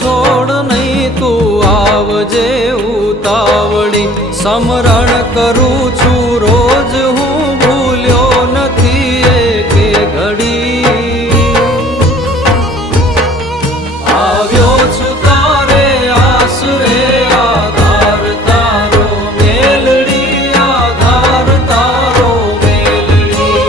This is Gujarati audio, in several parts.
છોડ નહીં તું આવજે ઉતાવળી સમરણ કરું છું રોજ હું ભૂલ્યો નથી એકે ઘડી આવ્યો છું તારે આશરે આધાર તારો મેલડી આધાર તારો મેલડી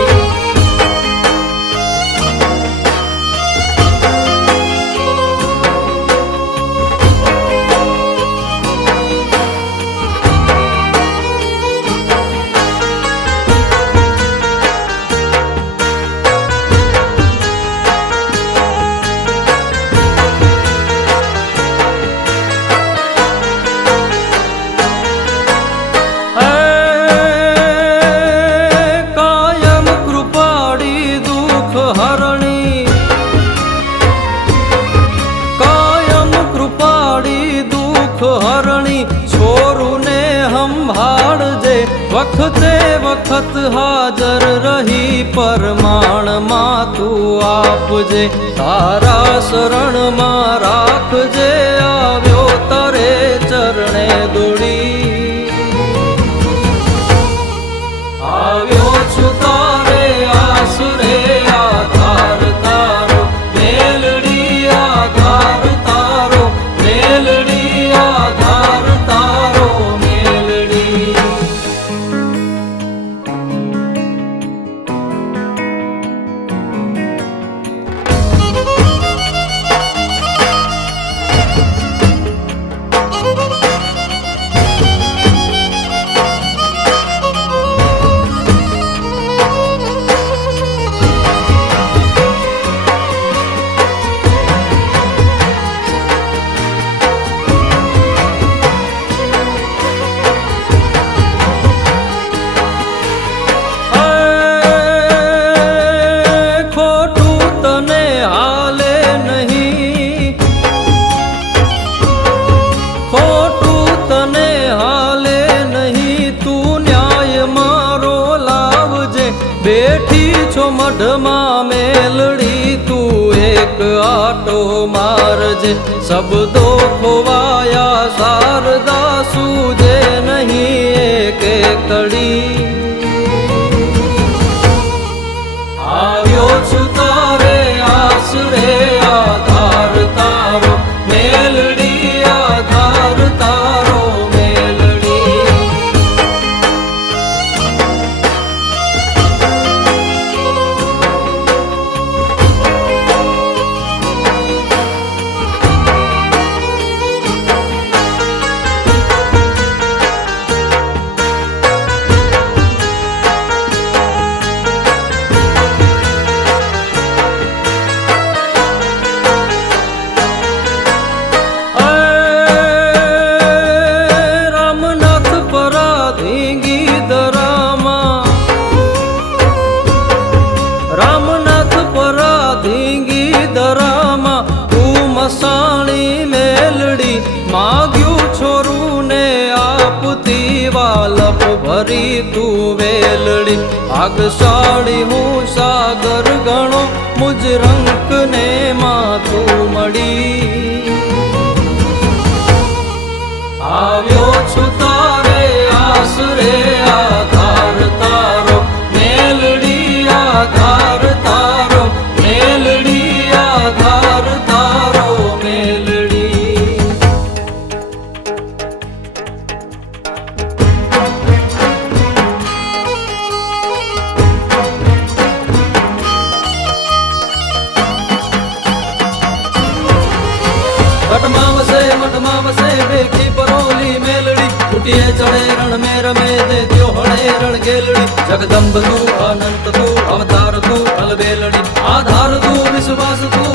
છોરુને સંભાળજે વખતે વખત હાજર રહી પરમાણમાં તું આપજે તારા શરણમાં રાખજે આવ્યો તારે ચરણે દોડી આવ્યો છું તારે આશરે આધાર તારો મેલડી આધાર તારો મેલડી આધાર તારો મેલડી બેઠી છો મઢમાં મેલડી તું એક આટો મારજે શબ્દો ખોવાયા શારદા સૂજે નહીં એક કડી આવ્યો છું તારે આશરે આધાર તારો મેલડી આધાર તારો મેલડી રામનાથ પરાધીંગી દરામાં તું મસાણી મેલડી માગ્યું છોરું ને આપતી વાલપ ભરી તું વેલડી આગશાળી હું સાગર ગણો મુજ રંક ને માં તું મળી આવ્યો છું તારે આશરે આધાર તારો મેલડી આધાર તારો મેલડી આધાર તારો મેલડી મઠમાં વસે બેઠી પરોલી મેલડી ઉઠીએ ચડે રણ में रमे दे त्यो हणे रण गेलड़ी जगदम्ब तू अनंत तू अवतार तू अलबेलड़ी आधार तू विश्वास तू